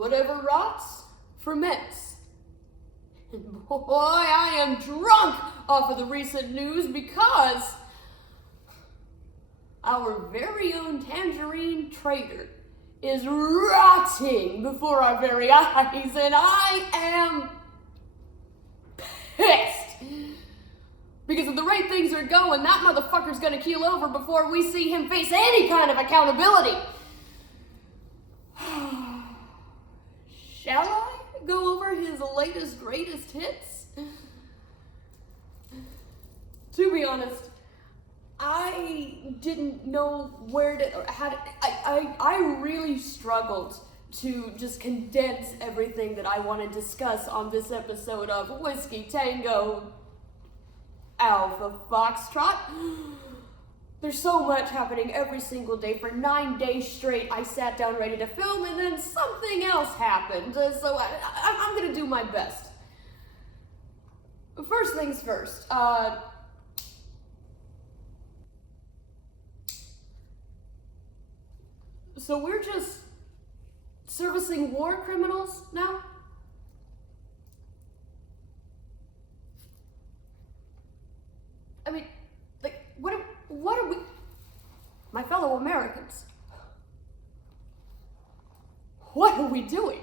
Whatever rots, ferments. And boy, I am drunk off of the recent news because our very own tangerine trader is rotting before our very eyes, and I am pissed. Because at the rate things are going, that motherfucker's gonna keel over before we see him face any kind of accountability. Shall I go over his latest, greatest hits? To be honest, I didn't know where to, or how to, I really struggled to just condense everything that I want to discuss on this episode of Whiskey Tango Alpha Foxtrot. There's so much happening every single day. For 9 days straight, I sat down ready to film, and then something else happened. So I'm gonna do my best. First things first. So we're just servicing war criminals now? I mean, like, what are we, my fellow Americans, what are we doing?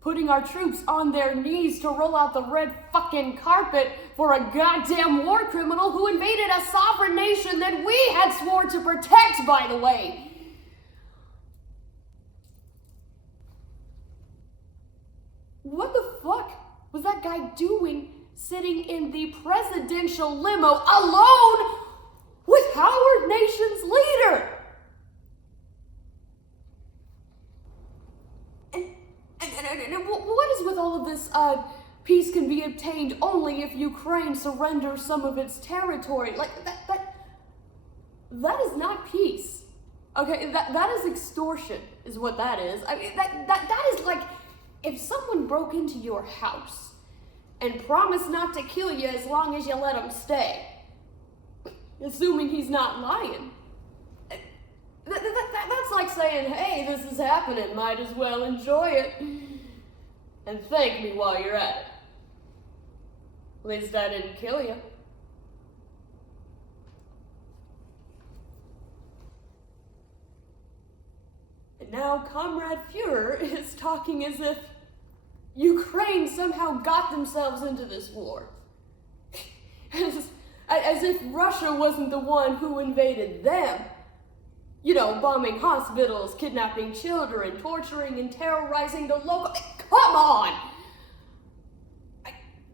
Putting our troops on their knees to roll out the red fucking carpet for a goddamn war criminal who invaded a sovereign nation that we had sworn to protect, by the way. What the fuck was that guy doing sitting in the presidential limo alone with our nation's leader? And what is with all of this, peace can be obtained only if Ukraine surrenders some of its territory? Like, that is not peace. Okay, that is extortion, is what that is. I mean, that is like, if someone broke into your house and promised not to kill you as long as you let him stay, assuming he's not lying, that's like saying, hey, this is happening, might as well enjoy it, and thank me while you're at it. At least I didn't kill you. And now Comrade Fuhrer is talking as if Ukraine somehow got themselves into this war. As if Russia wasn't the one who invaded them. You know, bombing hospitals, kidnapping children, torturing and terrorizing the local... Come on!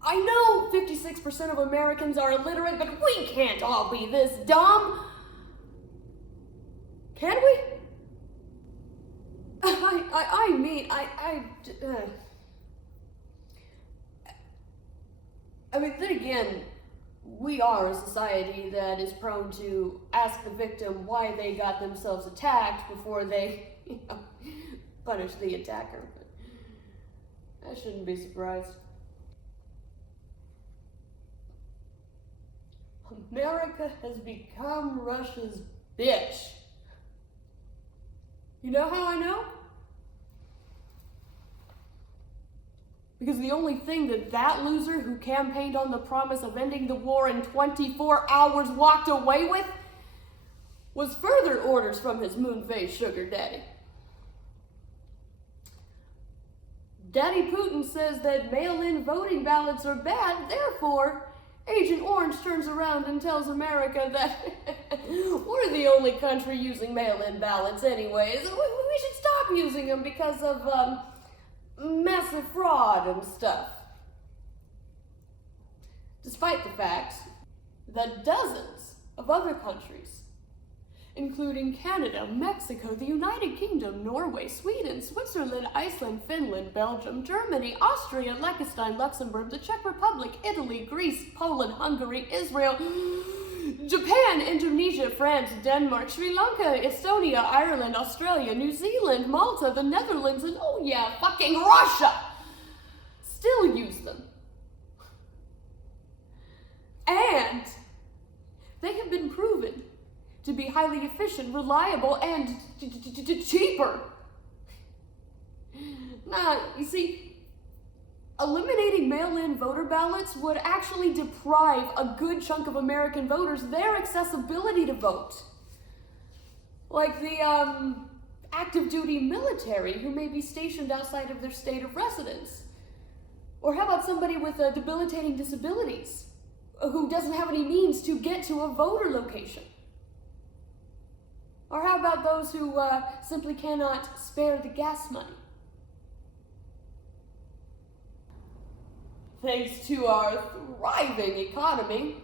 I know 56% of Americans are illiterate, but we can't all be this dumb. Can we? I mean, then again, we are a society that is prone to ask the victim why they got themselves attacked before they, punish the attacker. But I shouldn't be surprised. America has become Russia's bitch. You know how I know? Because the only thing that loser who campaigned on the promise of ending the war in 24 hours walked away with was further orders from his moon-faced sugar daddy. Daddy Putin says that mail-in voting ballots are bad, therefore Agent Orange turns around and tells America that we're the only country using mail-in ballots anyways. We should stop using them because of massive fraud and stuff. Despite the fact that dozens of other countries, including Canada, Mexico, the United Kingdom, Norway, Sweden, Switzerland, Iceland, Finland, Belgium, Germany, Austria, Liechtenstein, Luxembourg, the Czech Republic, Italy, Greece, Poland, Hungary, Israel, Japan, Indonesia, France, Denmark, Sri Lanka, Estonia, Ireland, Australia, New Zealand, Malta, the Netherlands, and oh yeah, fucking Russia still use them. And they have been proven to be highly efficient, reliable, and cheaper Nah, you see, eliminating mail-in voter ballots would actually deprive a good chunk of American voters their accessibility to vote. Like the active duty military who may be stationed outside of their state of residence. Or how about somebody with debilitating disabilities who doesn't have any means to get to a voter location? Or how about those who simply cannot spare the gas money? Thanks to our thriving economy,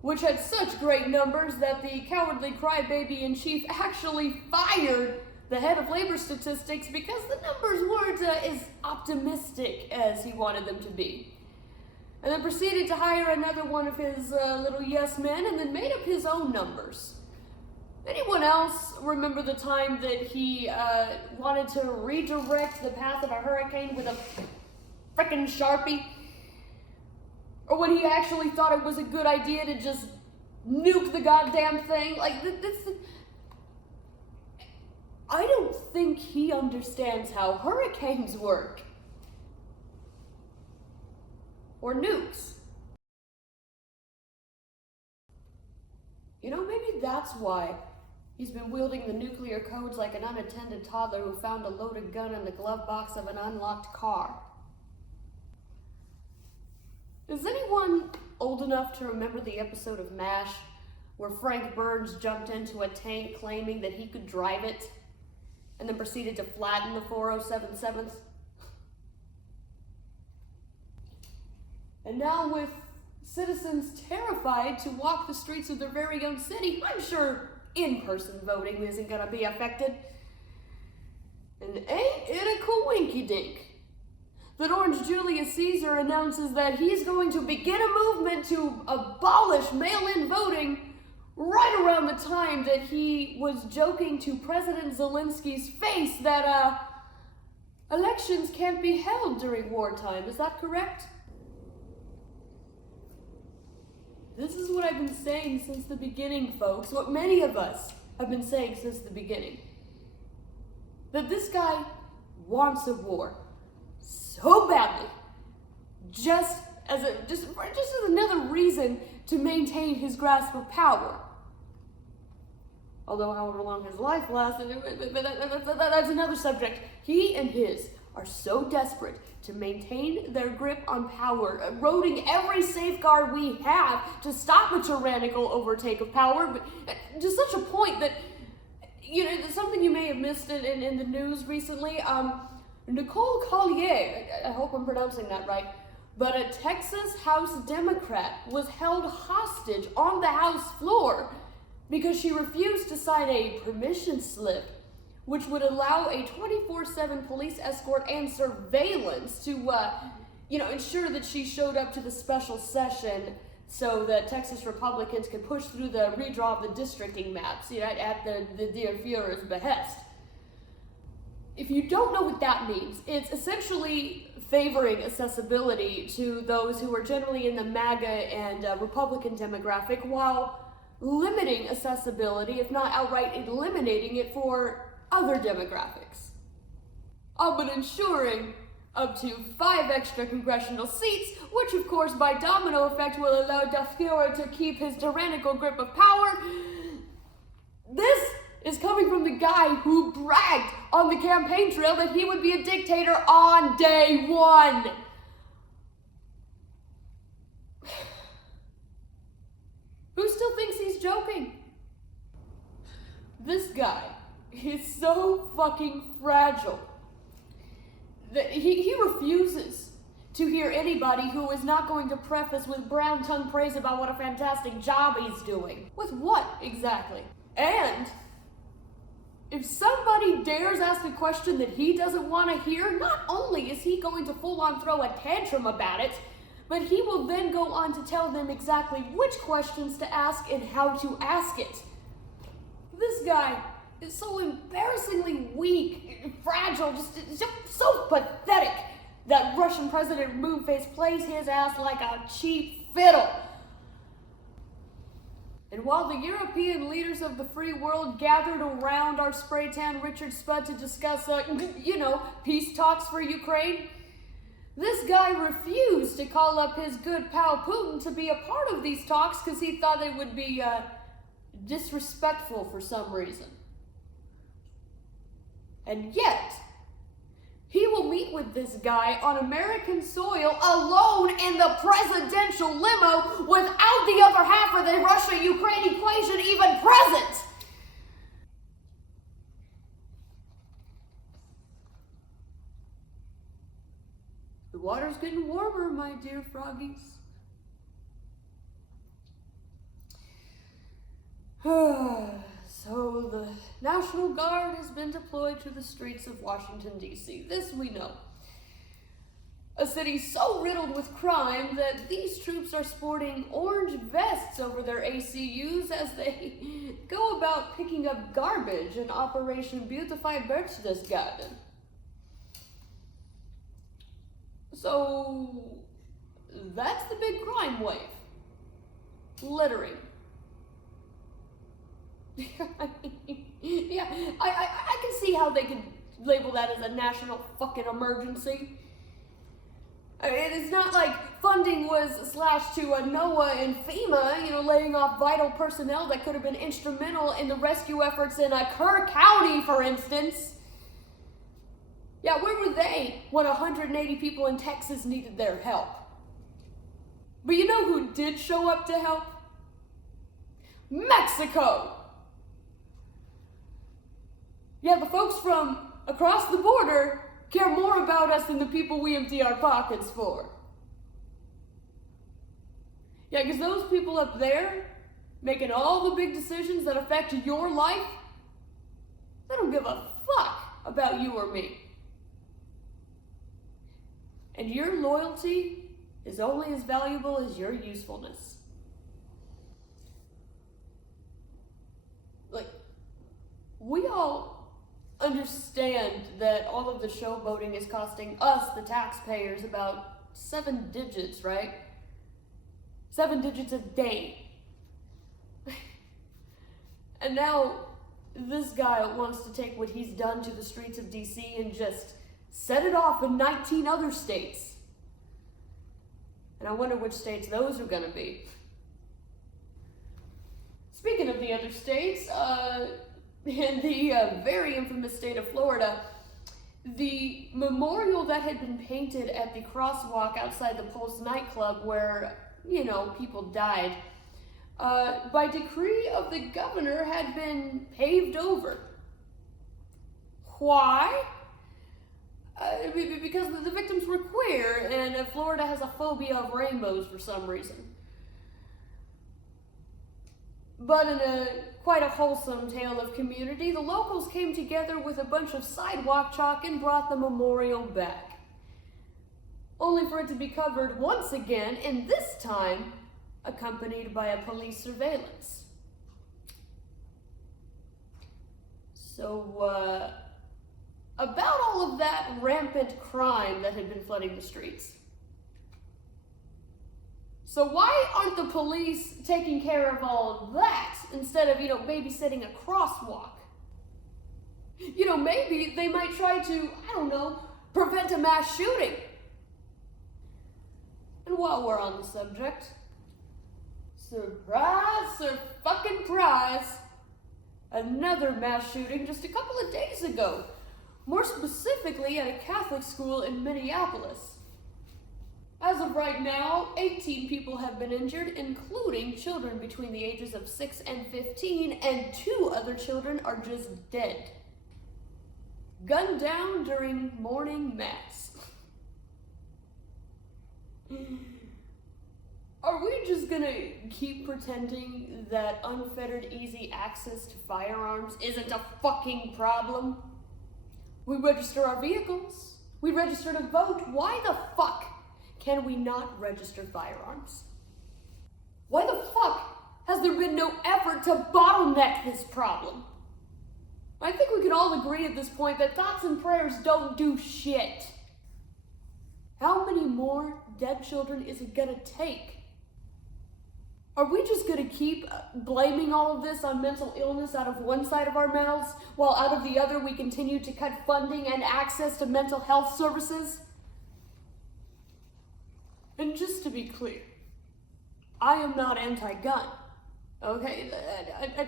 which had such great numbers that the cowardly crybaby-in-chief actually fired the head of labor statistics because the numbers weren't as optimistic as he wanted them to be. And then proceeded to hire another one of his little yes men and then made up his own numbers. Anyone else remember the time that he wanted to redirect the path of a hurricane with a frickin' Sharpie? Or when he actually thought it was a good idea to just nuke the goddamn thing? Like, this I don't think he understands how hurricanes work. Or nukes. You know, maybe that's why he's been wielding the nuclear codes like an unattended toddler who found a loaded gun in the glove box of an unlocked car. Is anyone old enough to remember the episode of MASH where Frank Burns jumped into a tank claiming that he could drive it and then proceeded to flatten the 407 7th? And now with citizens terrified to walk the streets of their very own city, I'm sure in-person voting isn't gonna be affected. And ain't it a coinkydink that Orange Julius Caesar announces that he's going to begin a movement to abolish mail-in voting right around the time that he was joking to President Zelensky's face that elections can't be held during wartime. Is that correct? This is what I've been saying since the beginning, folks. What many of us have been saying since the beginning. That this guy wants a war so badly, just as another reason to maintain his grasp of power. Although however long his life lasted, that's another subject. He and his are so desperate to maintain their grip on power, eroding every safeguard we have to stop a tyrannical overtake of power, but to such a point that, you know, something you may have missed in the news recently, Nicole Collier, I hope I'm pronouncing that right, but a Texas House Democrat was held hostage on the House floor because she refused to sign a permission slip which would allow a 24/7 police escort and surveillance to, ensure that she showed up to the special session so that Texas Republicans could push through the redraw of the districting maps, at the dear Führer's behest. If you don't know what that means, it's essentially favoring accessibility to those who are generally in the MAGA and Republican demographic while limiting accessibility, if not outright eliminating it for other demographics. But ensuring up to 5 extra congressional seats, which of course by domino effect will allow Der Führer to keep his tyrannical grip of power. This is coming from the guy who bragged on the campaign trail that he would be a dictator on day one. Who still thinks he's joking? This guy is so fucking fragile that he refuses to hear anybody who is not going to preface with brown tongue praise about what a fantastic job he's doing. With what, exactly? And if somebody dares ask a question that he doesn't want to hear, not only is he going to full-on throw a tantrum about it, but he will then go on to tell them exactly which questions to ask and how to ask it. This guy is so embarrassingly weak, fragile, just so pathetic that Russian President Moonface plays his ass like a cheap fiddle. And while the European leaders of the free world gathered around our spray-tan Richard Spud to discuss, peace talks for Ukraine, this guy refused to call up his good pal Putin to be a part of these talks because he thought they would be disrespectful for some reason. And yet, he will meet with this guy on American soil alone in the presidential limo without the other half of the Russia-Ukraine equation even present. The water's getting warmer, my dear froggies. So the National Guard has been deployed to the streets of Washington, D.C. This we know. A city so riddled with crime that these troops are sporting orange vests over their ACUs as they go about picking up garbage in Operation Beautify Berchtesgaden. So that's the big crime wave. Littering. Yeah, I can see how they could label that as a national fucking emergency. It's not like funding was slashed to NOAA and FEMA, laying off vital personnel that could have been instrumental in the rescue efforts in Kerr County, for instance. Yeah, where were they when 180 people in Texas needed their help? But you know who did show up to help? Mexico! Yeah, the folks from across the border care more about us than the people we empty our pockets for. Yeah, because those people up there, making all the big decisions that affect your life, they don't give a fuck about you or me. And your loyalty is only as valuable as your usefulness. We all understand that all of the showboating is costing us, the taxpayers, about 7 digits, right? 7 digits a day. And now this guy wants to take what he's done to the streets of DC and just set it off in 19 other states. And I wonder which states those are gonna be. Speaking of the other states, in the very infamous state of Florida, the memorial that had been painted at the crosswalk outside the Pulse nightclub where, people died, by decree of the governor had been paved over. Why? Because the victims were queer, and Florida has a phobia of rainbows for some reason. But in quite a wholesome tale of community, the locals came together with a bunch of sidewalk chalk and brought the memorial back. Only for it to be covered once again, and this time accompanied by a police surveillance. So, about all of that rampant crime that had been flooding the streets. So why aren't the police taking care of all of that instead of, babysitting a crosswalk? Maybe they might try to, prevent a mass shooting. And while we're on the subject, surprise, surfucking-prise, another mass shooting just a couple of days ago. More specifically at a Catholic school in Minneapolis. As of right now, 18 people have been injured, including children between the ages of 6 and 15, and 2 other children are just dead. Gunned down during morning mass. Are we just gonna keep pretending that unfettered easy access to firearms isn't a fucking problem? We register our vehicles. We register to vote. Why the fuck can we not register firearms? Why the fuck has there been no effort to bottleneck this problem? I think we can all agree at this point that thoughts and prayers don't do shit. How many more dead children is it gonna take? Are we just going to keep blaming all of this on mental illness out of one side of our mouths, while out of the other we continue to cut funding and access to mental health services? And just to be clear, I am not anti-gun, okay?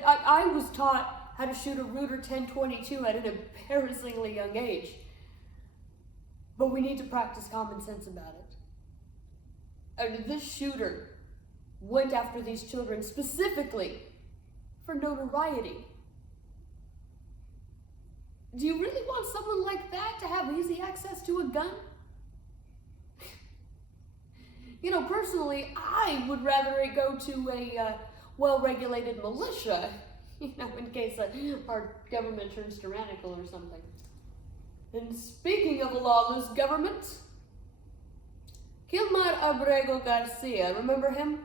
I was taught how to shoot a Ruger 10-22 at an embarrassingly young age. But we need to practice common sense about it. I mean, this shooter went after these children specifically for notoriety. Do you really want someone like that to have easy access to a gun? You know, personally, I would rather it go to a well-regulated militia, you know, in case our government turns tyrannical or something. And speaking of a lawless government, Kilmar Abrego Garcia, remember him?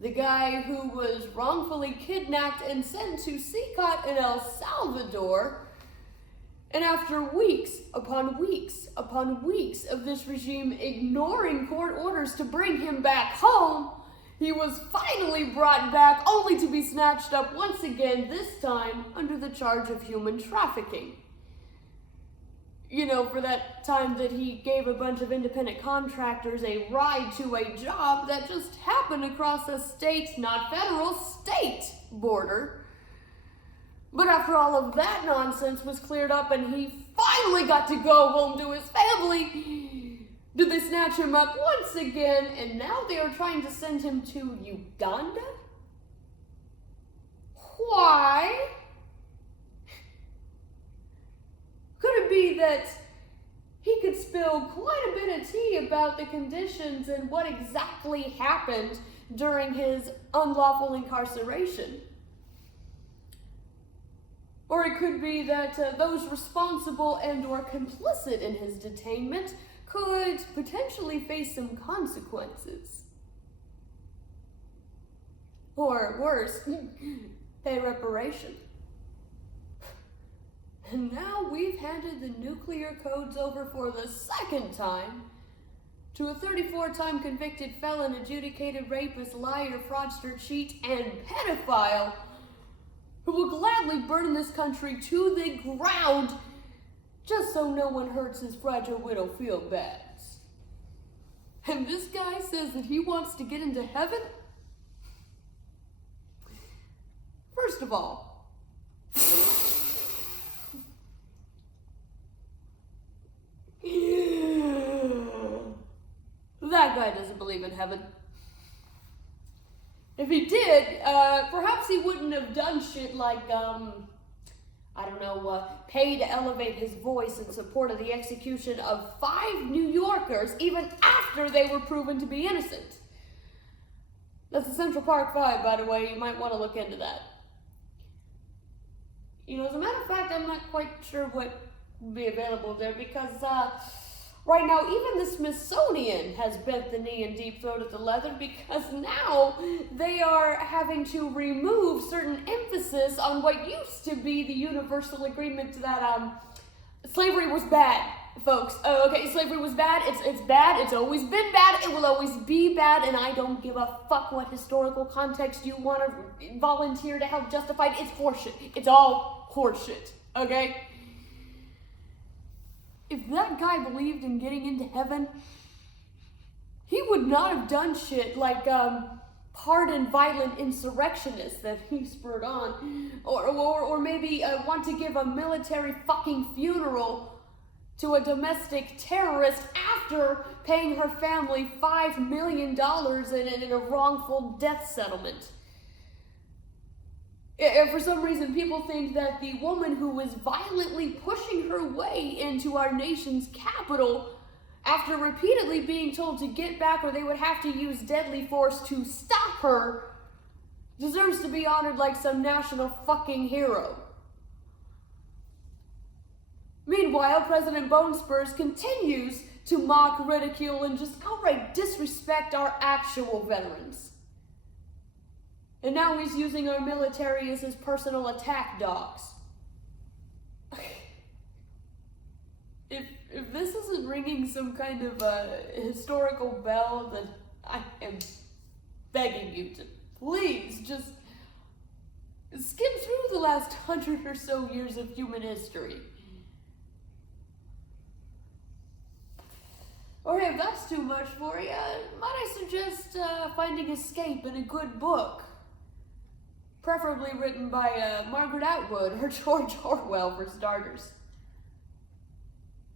The guy who was wrongfully kidnapped and sent to CCOT in El Salvador. And after weeks upon weeks upon weeks of this regime ignoring court orders to bring him back home, he was finally brought back only to be snatched up once again, this time under the charge of human trafficking. You know, for that time that he gave a bunch of independent contractors a ride to a job that just happened across a state, not federal, state border. But after all of that nonsense was cleared up and he finally got to go home to his family, did they snatch him up once again, and now they are trying to send him to Uganda? Why? Could it be that he could spill quite a bit of tea about the conditions and what exactly happened during his unlawful incarceration? Or it could be that those responsible and or complicit in his detainment could potentially face some consequences. Or worse, pay reparation. And now we've handed the nuclear codes over for the second time to a 34-time convicted felon, adjudicated rapist, liar, fraudster, cheat, and pedophile who will gladly burn this country to the ground just so no one hurts his fragile widow feel-bads. And this guy says that he wants to get into heaven? First of all, that guy doesn't believe in heaven. If he did, perhaps he wouldn't have done shit like, pay to elevate his voice in support of the execution of 5 New Yorkers, even after they were proven to be innocent. That's the Central Park 5, by the way. You might want to look into that. You know, as a matter of fact, I'm not quite sure what will be available there because, right now, even the Smithsonian has bent the knee and deep-throated the leather because now they are having to remove certain emphasis on what used to be the universal agreement that slavery was bad, folks. Okay, slavery was bad. It's bad. It's always been bad. It will always be bad, and I don't give a fuck what historical context you want to volunteer to help justify it. It's horseshit. It's all horseshit, okay? If that guy believed in getting into heaven, he would not have done shit like pardon violent insurrectionists that he spurred on, or maybe want to give a military fucking funeral to a domestic terrorist after paying her family $5 million in a wrongful death settlement. For some reason, people think that the woman who was violently pushing her way into our nation's capital after repeatedly being told to get back or they would have to use deadly force to stop her deserves to be honored like some national fucking hero. Meanwhile, President Bone Spurs continues to mock, ridicule, and just outright disrespect our actual veterans. And now he's using our military as his personal attack dogs. If this isn't ringing some kind of historical bell, then I am begging you to please just skim through the last 100 or so years of human history. Or if that's too much for you, might I suggest finding escape in a good book? Preferably written by Margaret Atwood or George Orwell, for starters.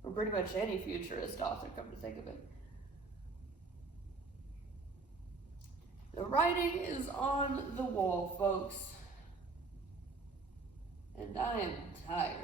Or pretty much any futurist author, come to think of it. The writing is on the wall, folks. And I am tired.